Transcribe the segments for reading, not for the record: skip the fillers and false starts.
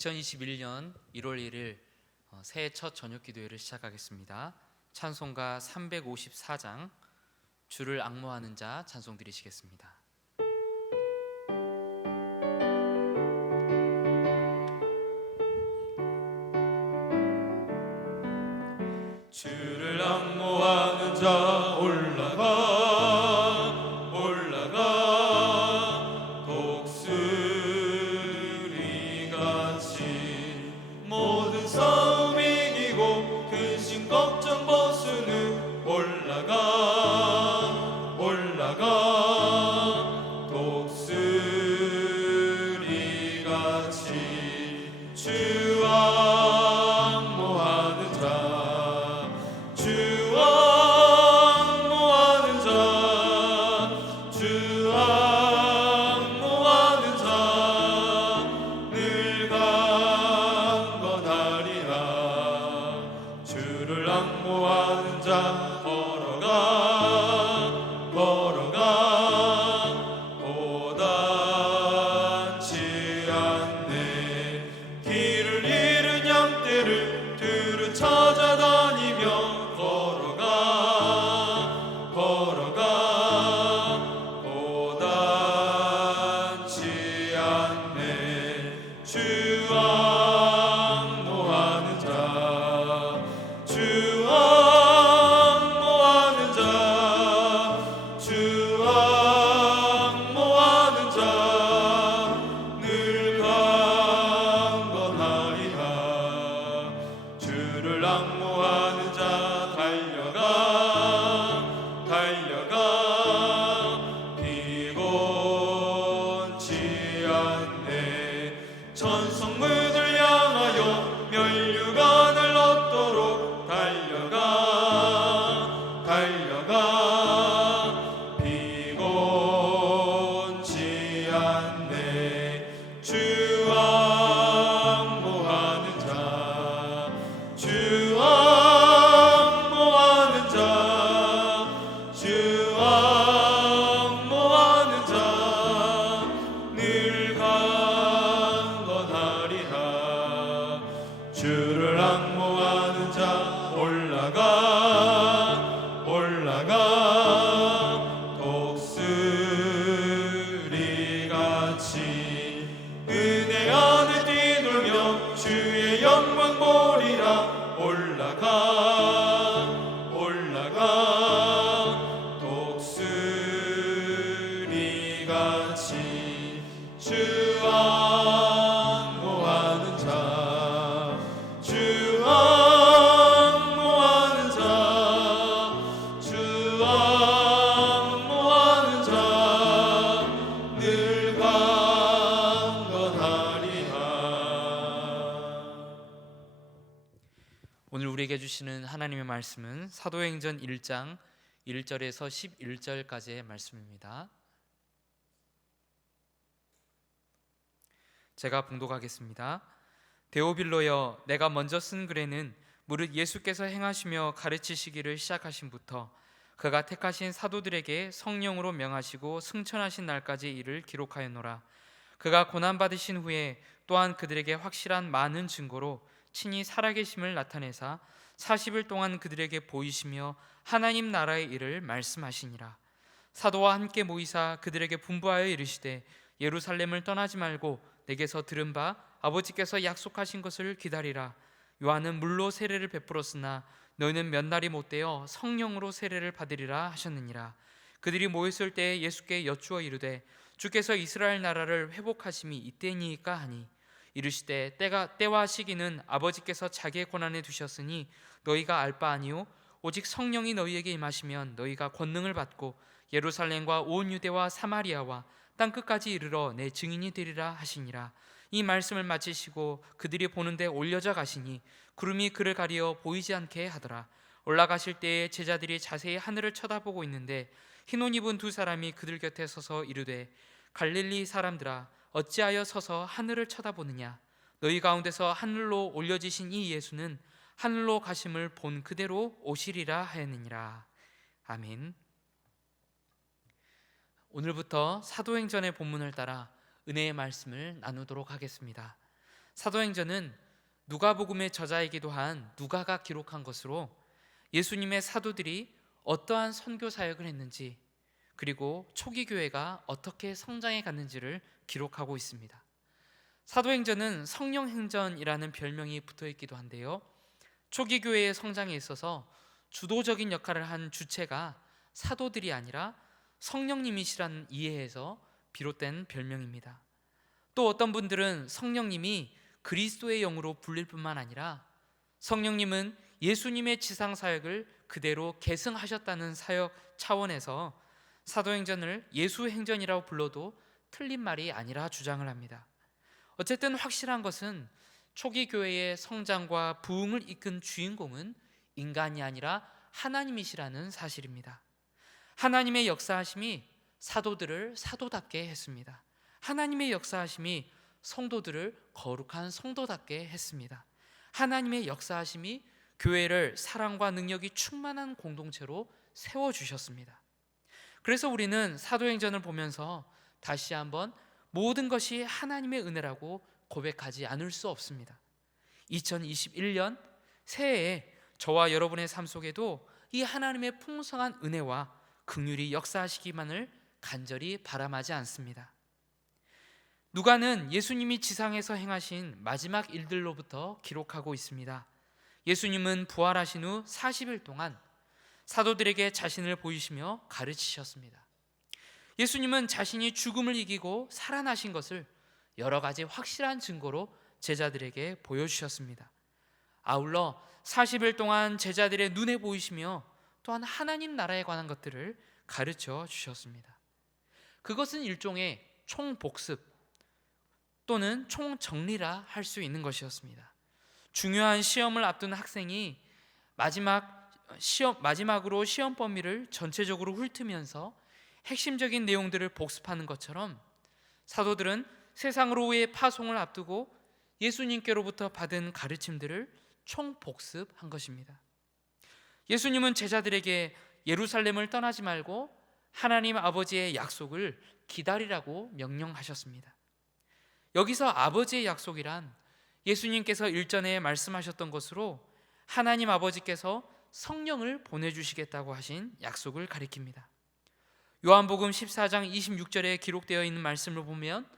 2021년 1월 1일 새해 첫 저녁 기도회를 시작하겠습니다. 찬송가 354장 주를 앙모하는 자 찬송 드리시겠습니다. 주를 앙모하는 자 올라가 독수리같이 모든 싸움 이기고 근심 걱정 벗으는 올라가 독수리같이 주 앙모하는 자 주 앙모하는 자 늘 강건하리라. 주를 앙모하는 자 걸어가 고단치 않네. 길을 잃은 양떼를 들은 찾아다니며 걸어가 고단치 않네. 주 앙모하는 자 주 앙모하는 자 늘 강건하리라. 주를 앙모하는 자 달려가 피곤치 않네. 천성문을 향하여 면류관을 얻도록 달려가 피곤치 않네. 주 앙모하는 자 늘 강건하리라. 주를 앙모하는 자 올라가 독수리같이 은혜 안에 뛰놀며 주의 영광 보리라. 올라가 독수리같이 주 앙모하는 자 늘 강건하리라. 오늘 우리에게 주시는 하나님의 말씀은 사도행전 1장 1절에서 11절까지의 말씀입니다. 제가 봉독하겠습니다. 데오빌로여, 내가 먼저 쓴 글에는 무릇 예수께서 행하시며 가르치시기를 시작하신부터 그가 택하신 사도들에게 성령으로 명하시고 승천하신 날까지 이를 기록하였노라. 그가 고난받으신 후에 또한 그들에게 확실한 많은 증거로 친히 살아계심을 나타내사 40일 동안 그들에게 보이시며 하나님 나라의 일을 말씀하시니라. 사도와 함께 모이사 그들에게 분부하여 이르시되 예루살렘을 떠나지 말고 내게서 들은 바 아버지께서 약속하신 것을 기다리라. 요한은 물로 세례를 베풀었으나 너희는 몇 날이 못되어 성령으로 세례를 받으리라 하셨느니라. 그들이 모였을 때에 예수께 여쭈어 이르되 주께서 이스라엘 나라를 회복하심이 이때니까 하니 이르시되 때와 시기는 아버지께서 자기의 권한에 두셨으니 너희가 알 바 아니요 오직 성령이 너희에게 임하시면 너희가 권능을 받고 예루살렘과 온 유대와 사마리아와 땅끝까지 이르러 내 증인이 되리라 하시니라. 이 말씀을 마치시고 그들이 보는데 올려져 가시니 구름이 그를 가리어 보이지 않게 하더라. 올라가실 때에 제자들이 자세히 하늘을 쳐다보고 있는데 흰 옷 입은 두 사람이 그들 곁에 서서 이르되 갈릴리 사람들아 어찌하여 서서 하늘을 쳐다보느냐. 너희 가운데서 하늘로 올려지신 이 예수는 하늘로 가심을 본 그대로 오시리라 하였느니라. 아멘. 오늘부터 사도행전의 본문을 따라 은혜의 말씀을 나누도록 하겠습니다. 사도행전은 누가복음의 저자이기도 한 누가가 기록한 것으로 예수님의 사도들이 어떠한 선교 사역을 했는지, 그리고 초기 교회가 어떻게 성장해 갔는지를 기록하고 있습니다. 사도행전은 성령행전이라는 별명이 붙어 있기도 한데요, 초기 교회의 성장에 있어서 주도적인 역할을 한 주체가 사도들이 아니라 성령님이시라는 이해에서 비롯된 별명입니다. 또 어떤 분들은 성령님이 그리스도의 영으로 불릴 뿐만 아니라 성령님은 예수님의 지상 사역을 그대로 계승하셨다는 사역 차원에서 사도행전을 예수행전이라고 불러도 틀린 말이 아니라 주장을 합니다. 어쨌든 확실한 것은 초기 교회의 성장과 부흥을 이끈 주인공은 인간이 아니라 하나님이시라는 사실입니다. 하나님의 역사하심이 사도들을 사도답게 했습니다. 하나님의 역사하심이 성도들을 거룩한 성도답게 했습니다. 하나님의 역사하심이 교회를 사랑과 능력이 충만한 공동체로 세워주셨습니다. 그래서 우리는 사도행전을 보면서 다시 한번 모든 것이 하나님의 은혜라고 고백하지 않을 수 없습니다. 2021년 새해에 저와 여러분의 삶 속에도 이 하나님의 풍성한 은혜와 긍휼이 역사하시기만을 간절히 바람하지 않습니다. 누가는 예수님이 지상에서 행하신 마지막 일들로부터 기록하고 있습니다. 예수님은 부활하신 후 40일 동안 사도들에게 자신을 보이시며 가르치셨습니다. 예수님은 자신이 죽음을 이기고 살아나신 것을 여러 가지 확실한 증거로 제자들에게 보여주셨습니다. 아울러 40일 동안 제자들의 눈에 보이시며 또한 하나님 나라에 관한 것들을 가르쳐 주셨습니다. 그것은 일종의 총복습 또는 총정리라 할 수 있는 것이었습니다. 중요한 시험을 앞둔 학생이 마지막으로 시험 범위를 전체적으로 훑으면서 핵심적인 내용들을 복습하는 것처럼 사도들은 세상으로의 파송을 앞두고 예수님께로부터 받은 가르침들을 총복습한 것입니다. 예수님은 제자들에게 예루살렘을 떠나지 말고 하나님 아버지의 약속을 기다리라고 명령하셨습니다. 여기서 아버지의 약속이란 예수님께서 일전에 말씀하셨던 것으로 하나님 아버지께서 성령을 보내주시겠다고 하신 약속을 가리킵니다. 요한복음 14장 26절에 기록되어 있는 말씀을 보면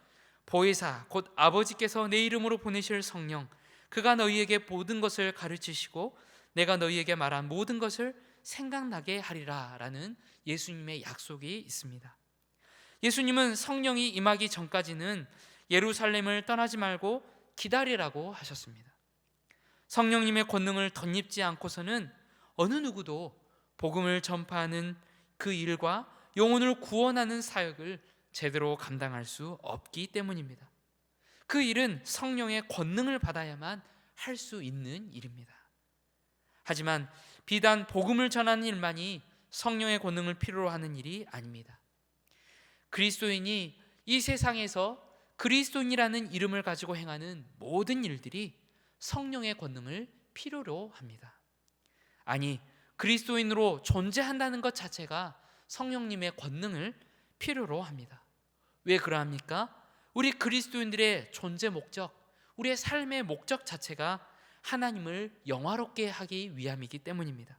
보혜사 곧 아버지께서 내 이름으로 보내실 성령 그가 너희에게 모든 것을 가르치시고 내가 너희에게 말한 모든 것을 생각나게 하리라 라는 예수님의 약속이 있습니다. 예수님은 성령이 임하기 전까지는 예루살렘을 떠나지 말고 기다리라고 하셨습니다. 성령님의 권능을 덧입지 않고서는 어느 누구도 복음을 전파하는 그 일과 영혼을 구원하는 사역을 제대로 감당할 수 없기 때문입니다. 그 일은 성령의 권능을 받아야만 할 수 있는 일입니다. 하지만 비단 복음을 전하는 일만이 성령의 권능을 필요로 하는 일이 아닙니다. 그리스도인이 이 세상에서 그리스도인이라는 이름을 가지고 행하는 모든 일들이 성령의 권능을 필요로 합니다. 아니, 그리스도인으로 존재한다는 것 자체가 성령님의 권능을 필요로 합니다. 왜 그러합니까? 우리 그리스도인들의 존재 목적, 우리의 삶의 목적 자체가 하나님을 영화롭게 하기 위함이기 때문입니다.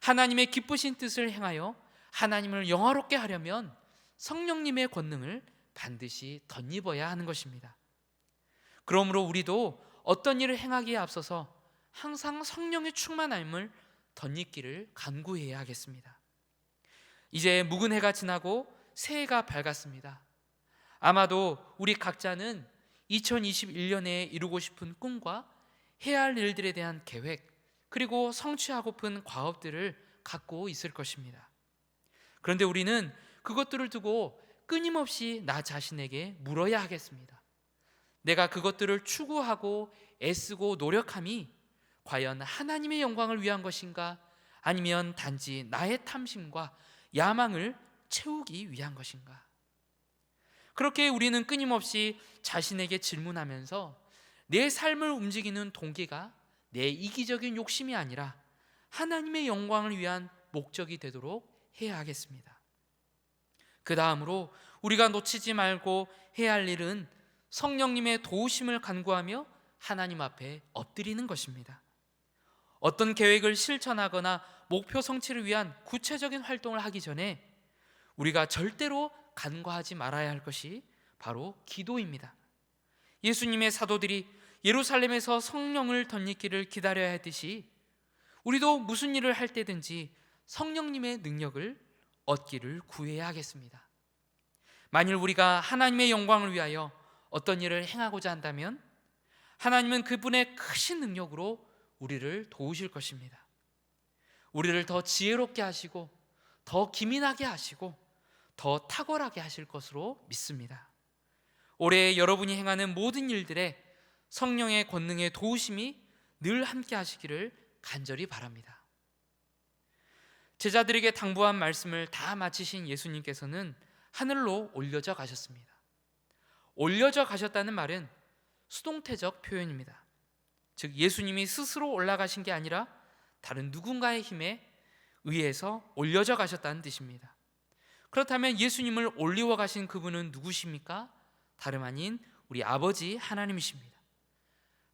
하나님의 기쁘신 뜻을 행하여 하나님을 영화롭게 하려면 성령님의 권능을 반드시 덧입어야 하는 것입니다. 그러므로 우리도 어떤 일을 행하기에 앞서서 항상 성령의 충만함을 덧입기를 간구해야 하겠습니다. 이제 묵은 해가 지나고 새해가 밝았습니다. 아마도 우리 각자는 2021년에 이루고 싶은 꿈과 해야 할 일들에 대한 계획, 그리고 성취하고픈 과업들을 갖고 있을 것입니다. 그런데 우리는 그것들을 두고 끊임없이 나 자신에게 물어야 하겠습니다. 내가 그것들을 추구하고 애쓰고 노력함이 과연 하나님의 영광을 위한 것인가, 아니면 단지 나의 탐심과 야망을 채우기 위한 것인가? 그렇게 우리는 끊임없이 자신에게 질문하면서 내 삶을 움직이는 동기가 내 이기적인 욕심이 아니라 하나님의 영광을 위한 목적이 되도록 해야 하겠습니다. 그 다음으로 우리가 놓치지 말고 해야 할 일은 성령님의 도우심을 간구하며 하나님 앞에 엎드리는 것입니다. 어떤 계획을 실천하거나 목표 성취를 위한 구체적인 활동을 하기 전에 우리가 절대로 간과하지 말아야 할 것이 바로 기도입니다. 예수님의 사도들이 예루살렘에서 성령을 덧입기를 기다려야 했듯이 우리도 무슨 일을 할 때든지 성령님의 능력을 얻기를 구해야 하겠습니다. 만일 우리가 하나님의 영광을 위하여 어떤 일을 행하고자 한다면 하나님은 그분의 크신 능력으로 우리를 도우실 것입니다. 우리를 더 지혜롭게 하시고 더 기민하게 하시고 더 탁월하게 하실 것으로 믿습니다. 올해 여러분이 행하는 모든 일들에 성령의 권능의 도우심이 늘 함께 하시기를 간절히 바랍니다. 제자들에게 당부한 말씀을 다 마치신 예수님께서는 하늘로 올려져 가셨습니다. 올려져 가셨다는 말은 수동태적 표현입니다. 즉 예수님이 스스로 올라가신 게 아니라 다른 누군가의 힘에 의해서 올려져 가셨다는 뜻입니다. 그렇다면 예수님을 올리워 가신 그분은 누구십니까? 다름 아닌 우리 아버지 하나님이십니다.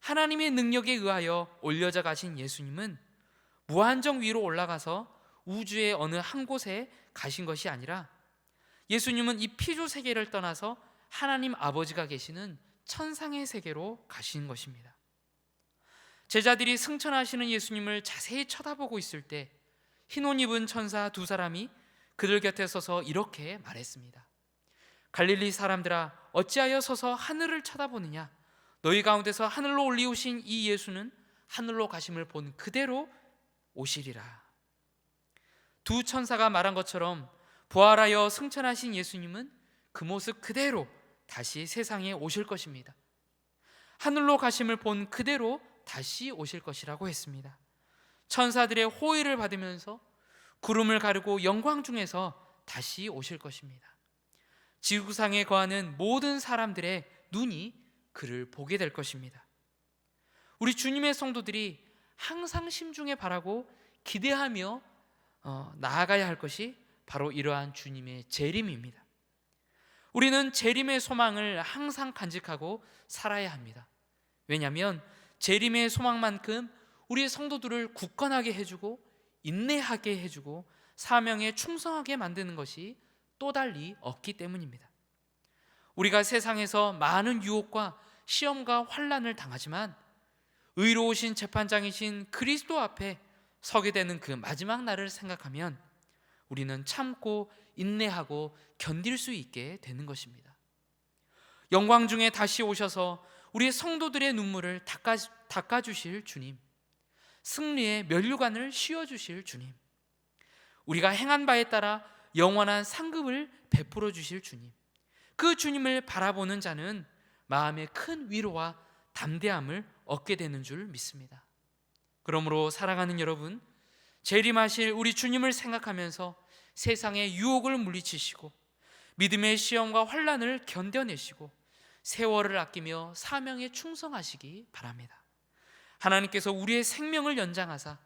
하나님의 능력에 의하여 올려져 가신 예수님은 무한정 위로 올라가서 우주의 어느 한 곳에 가신 것이 아니라 예수님은 이 피조 세계를 떠나서 하나님 아버지가 계시는 천상의 세계로 가신 것입니다. 제자들이 승천하시는 예수님을 자세히 쳐다보고 있을 때 흰 옷 입은 천사 두 사람이 그들 곁에 서서 이렇게 말했습니다. 갈릴리 사람들아, 어찌하여 서서 하늘을 쳐다보느냐? 너희 가운데서 하늘로 올리우신 이 예수는 하늘로 가심을 본 그대로 오시리라. 두 천사가 말한 것처럼 부활하여 승천하신 예수님은 그 모습 그대로 다시 세상에 오실 것입니다. 하늘로 가심을 본 그대로 다시 오실 것이라고 했습니다. 천사들의 호의를 받으면서 구름을 가르고 영광 중에서 다시 오실 것입니다. 지구상에 거하는 모든 사람들의 눈이 그를 보게 될 것입니다. 우리 주님의 성도들이 항상 심중에 바라고 기대하며 나아가야 할 것이 바로 이러한 주님의 재림입니다. 우리는 재림의 소망을 항상 간직하고 살아야 합니다. 왜냐하면 재림의 소망만큼 우리 성도들을 굳건하게 해주고 인내하게 해주고 사명에 충성하게 만드는 것이 또 달리 없기 때문입니다. 우리가 세상에서 많은 유혹과 시험과 환난을 당하지만 의로우신 재판장이신 그리스도 앞에 서게 되는 그 마지막 날을 생각하면 우리는 참고 인내하고 견딜 수 있게 되는 것입니다. 영광 중에 다시 오셔서 우리 성도들의 눈물을 닦아주실 주님, 승리의 면류관을 씌워주실 주님, 우리가 행한 바에 따라 영원한 상급을 베풀어 주실 주님, 그 주님을 바라보는 자는 마음의 큰 위로와 담대함을 얻게 되는 줄 믿습니다. 그러므로 사랑하는 여러분, 재림하실 우리 주님을 생각하면서 세상의 유혹을 물리치시고 믿음의 시험과 환난을 견뎌내시고 세월을 아끼며 사명에 충성하시기 바랍니다. 하나님께서 우리의 생명을 연장하사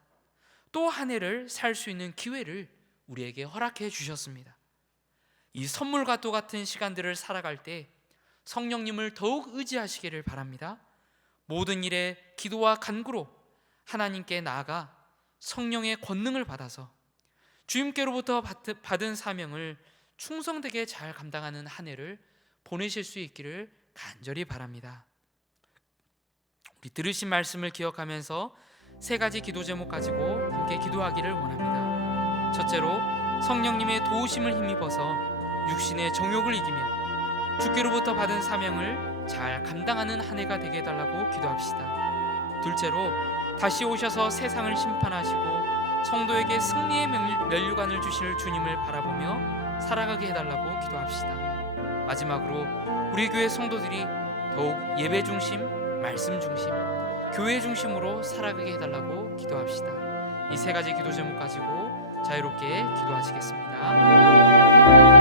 또 한 해를 살 수 있는 기회를 우리에게 허락해 주셨습니다. 이 선물과 또 같은 시간들을 살아갈 때 성령님을 더욱 의지하시기를 바랍니다. 모든 일에 기도와 간구로 하나님께 나아가 성령의 권능을 받아서 주님께로부터 받은 사명을 충성되게 잘 감당하는 한 해를 보내실 수 있기를 간절히 바랍니다. 우리 들으신 말씀을 기억하면서 세 가지 기도 제목 가지고 함께 기도하기를 원합니다. 첫째로, 성령님의 도우심을 힘입어서 육신의 정욕을 이기며 주께로부터 받은 사명을 잘 감당하는 한 해가 되게 해달라고 기도합시다. 둘째로, 다시 오셔서 세상을 심판하시고 성도에게 승리의 면류관을 주실 주님을 바라보며 살아가게 해달라고 기도합시다. 마지막으로, 우리 교회 성도들이 더욱 예배 중심, 말씀 중심, 교회 중심으로 살아가게 해달라고 기도합시다. 이 세 가지 기도 제목 가지고 자유롭게 기도하시겠습니다.